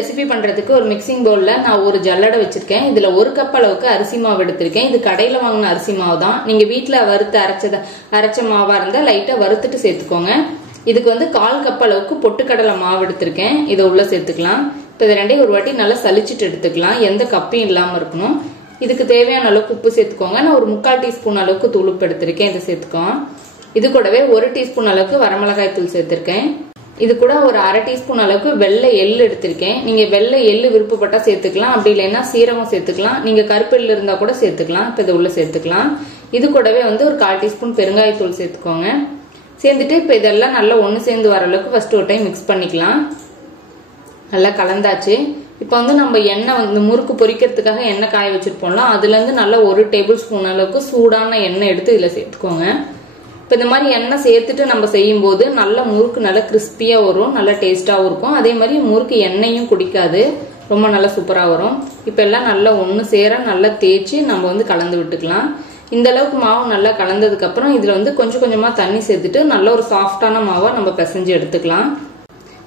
Recipe பண்றதுக்கு ஒரு mixing பவுல்ல நான் ஒரு ஜல்லடை வச்சிருக்கேன். இதுல 1 கப் அளவுக்கு அரிசி மாவு எடுத்திருக்கேன். இது கடையில வாங்கின அரிசி மாவு தான். நீங்க வீட்டுல வறுத்து அரைச்ச மாவா இருந்தா லைட்டா வறுத்துட்டு சேர்த்துக்கோங்க. இதுக்கு வந்து 1/4 கப் அளவுக்கு பொட்டுக்கடலை மாவு எடுத்திருக்கேன். இதை உள்ள சேர்த்துக்கலாம். இப்போ இது ரெண்டையும் ஒரு வாட்டி நல்லா சலிச்சிட்டு எடுத்துக்கலாம். எந்த கப்பையும் இல்லாம இருக்கணும். இதுக்கு தேவையான அளவுக்கு உப்பு சேர்த்துக்கோங்க. நான் ஒரு 3/4 டீஸ்பூன் அளவுக்கு தூளுப்பு எடுத்திருக்கேன். இதை சேர்த்துக்கோங்க. இது கூடவே 1 டீஸ்பூன் அளவுக்கு வரமிளகாய் தூள் சேர்த்திருக்கேன். இது கூட ஒரு 1/2 டீஸ்பூன் அளவுக்கு வெள்ளை எள்ளு எடுத்திருக்கேன். நீங்க வெள்ளை எள்ளு விருப்பப்பட்டா சேர்த்துக்கலாம். அப்படி இல்லைன்னா சீரகம் சேர்த்துக்கலாம். நீங்க கருப்பு எள்ளு இருந்தா கூட சேர்த்துக்கலாம். இப்போ இது உள்ள சேர்த்துக்கலாம். இது கூடவே வந்து ஒரு 1/4 டீஸ்பூன் பெருங்காயத்தூள் சேர்த்துக்கோங்க. சேர்ந்துட்டு இப்போ இதெல்லாம் நல்லா ஒன்று சேர்ந்து வர அளவுக்கு ஃபர்ஸ்ட் ஒரு டைம் மிக்ஸ் பண்ணிக்கலாம். நல்லா கலந்தாச்சு. இப்போ வந்து நம்ம எண்ணெய் வந்து முறுக்கு பொரிக்கிறதுக்காக எண்ணெய் காய வச்சிருப்போம்ல, அதுல இருந்து நல்லா 1 டேபிள் ஸ்பூன் அளவுக்கு சூடான எண்ணெய் எடுத்து இதுல சேர்த்துக்கோங்க. இப்போ இந்த மாதிரி எண்ணெய் சேர்த்துட்டு நம்ம செய்யும் போது நல்ல முறுக்கு நல்லா கிறிஸ்பியா வரும், நல்லா டேஸ்டாவும் இருக்கும். அதே மாதிரி முறுக்கு எண்ணெயும் குடிக்காது, ரொம்ப நல்லா சூப்பரா வரும். இப்போ எல்லாம் நல்லா ஒன்று சேர நல்லா தேய்ச்சி நம்ம வந்து கலந்து விட்டுக்கலாம். இந்த அளவுக்கு மாவு நல்லா கலந்ததுக்கு அப்புறம் இதுல வந்து கொஞ்சம் கொஞ்சமா தண்ணி சேர்த்துட்டு நல்ல ஒரு சாஃப்டான மாவை நம்ம பிசைஞ்சு எடுத்துக்கலாம்.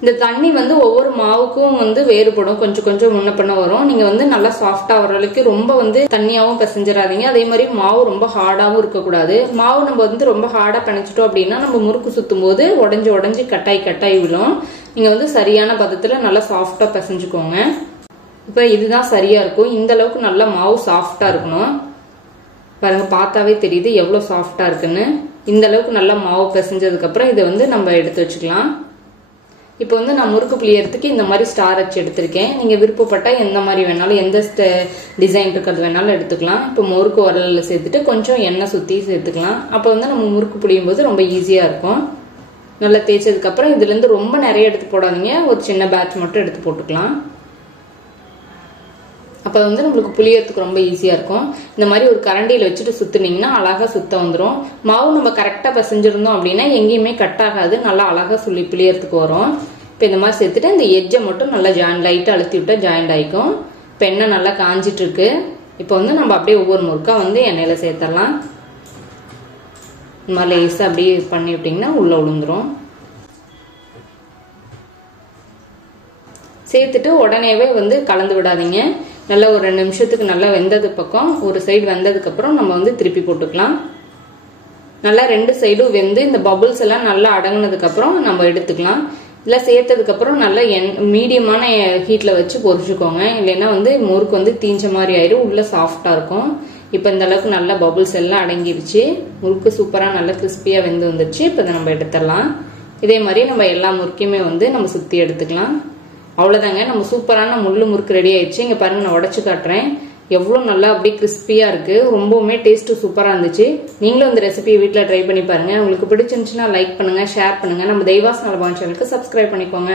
இந்த தண்ணி வந்து ஒவ்வொரு மாவுக்கும் வந்து வேறுபடும், கொஞ்சம் கொஞ்சம் முன்ன பண்ண வரும். நீங்க வந்து நல்லா சாஃப்டா வர அளவுக்கு ரொம்ப வந்து தண்ணியாவும் பிசைஞ்சிடாதீங்க. அதே மாதிரி மாவு ரொம்ப ஹார்டாவும் இருக்கக்கூடாது. மாவு நம்ம வந்து ரொம்ப ஹார்டா பிணைச்சிட்டோம் அப்படின்னா நம்ம முறுக்கு சுத்தும் போது உடஞ்சி உடஞ்சி கட்டாய் விடும். நீங்க வந்து சரியான பதத்துல நல்லா சாஃப்டா பிசைஞ்சுக்கோங்க. இப்ப இதுதான் சரியா இருக்கும். இந்த அளவுக்கு நல்லா மாவு சாஃப்டா இருக்கணும். பாருங்க, பார்த்தாவே தெரியுது எவ்வளவு சாஃப்டா இருக்குன்னு. இந்த அளவுக்கு நல்லா மாவு பிசைஞ்சதுக்கு அப்புறம் இதை வந்து நம்ம எடுத்து வச்சுக்கலாம். இப்போ வந்து நான் முறுக்கு புளியறதுக்கு இந்த மாதிரி ஸ்டார் வச்சு எடுத்திருக்கேன். நீங்க விருப்பப்பட்டா எந்த மாதிரி வேணாலும், எந்த டிசைன் இருக்கிறது வேணாலும் எடுத்துக்கலாம். இப்போ முறுக்கு உரல்ல சேர்த்துட்டு கொஞ்சம் எண்ணெய் சுத்தி சேர்த்துக்கலாம். அப்போ வந்து நம்ம முறுக்கு புளியும் போது ரொம்ப ஈஸியா இருக்கும். நல்லா தேய்ச்சதுக்கு அப்புறம் இதுல இருந்து ரொம்ப நிறைய எடுத்து போடாதீங்க, ஒரு சின்ன பேட்ச் மட்டும் எடுத்து போட்டுக்கலாம். அப்போ வந்து நம்மளுக்கு புளியறதுக்கு ரொம்ப ஈஸியா இருக்கும். இந்த மாதிரி ஒரு கரண்டியில வச்சுட்டு சுத்துனீங்கன்னா அழகா சுத்த வந்துடும். மாவு நம்ம கரெக்டா பிசைஞ்சிருந்தோம் அப்படின்னா எங்கேயுமே கட் ஆகாது, நல்லா அழகா புளியறதுக்கு வரும். இப்போ இந்த மாதிரி சேர்த்துட்டு இந்த எட்ஜை மட்டும் நல்லா லைட்டா அழுத்தி விட்டா ஜாயிண்ட் ஆயிக்கும். இப்போ எண்ணெய் நல்லா காஞ்சிட்டு இருக்கு. இப்போ வந்து நம்ம அப்படியே ஒவ்வொரு முறுக்கா வந்து எண்ணெயில சேர்த்தரலாம். இந்த மாதிரி லேசா அப்படியே பண்ணி விட்டீங்கன்னா உள்ள விழுந்துரும். சேர்த்துட்டு உடனேவே வந்து கலந்து விடாதீங்க. நல்லா ஒரு 2 நிமிஷத்துக்கு நல்லா வெந்தது பக்கம் ஒரு சைடு வெந்ததுக்கு அப்புறம் நம்ம வந்து திருப்பி போட்டுக்கலாம். நல்லா 2 சைடும் வெந்து இந்த பபுள்ஸ் எல்லாம் நல்லா அடங்கினதுக்கு அப்புறம் நம்ம எடுத்துக்கலாம். இதெல்லாம் சேர்த்ததுக்கு அப்புறம் நல்லா மீடியமான ஹீட்ல வச்சு பொரிச்சுக்கோங்க. இல்லைன்னா வந்து முறுக்கு வந்து தீஞ்ச மாதிரி ஆயிடும், உள்ள சாஃப்டா இருக்கும். இப்போ இந்த அளவுக்கு நல்லா பபுள்ஸ் எல்லாம் அடங்கிடுச்சு. முறுக்கு சூப்பரா நல்லா கிறிஸ்பியா வெந்து வந்துருச்சு. இப்போ இதை நம்ம எடுத்துடலாம். இதே மாதிரி நம்ம எல்லா முறுக்கையுமே வந்து நம்ம சுத்தி எடுத்துக்கலாம். அவ்வளவுதாங்க, நம்ம சூப்பரான முள்ளு முறுக்கு ரெடி ஆயிடுச்சு. இங்க பாருங்க, நான் உடைச்சு காட்டுறேன். எவ்வளவு நல்லா அப்படியே கிறிஸ்பியா இருக்கு. ரொம்பவுமே டேஸ்ட் சூப்பரா இருந்துச்சு. நீங்களும் இந்த ரெசிபியை வீட்டுல ட்ரை பண்ணி பாருங்க. உங்களுக்கு பிடிச்சிருந்துச்சுன்னா லைக் பண்ணுங்க, ஷேர் பண்ணுங்க. நம்ம தெய்வாஸ் நலபான் சேனலுக்கு சப்ஸ்கிரைப் பண்ணிக்கோங்க.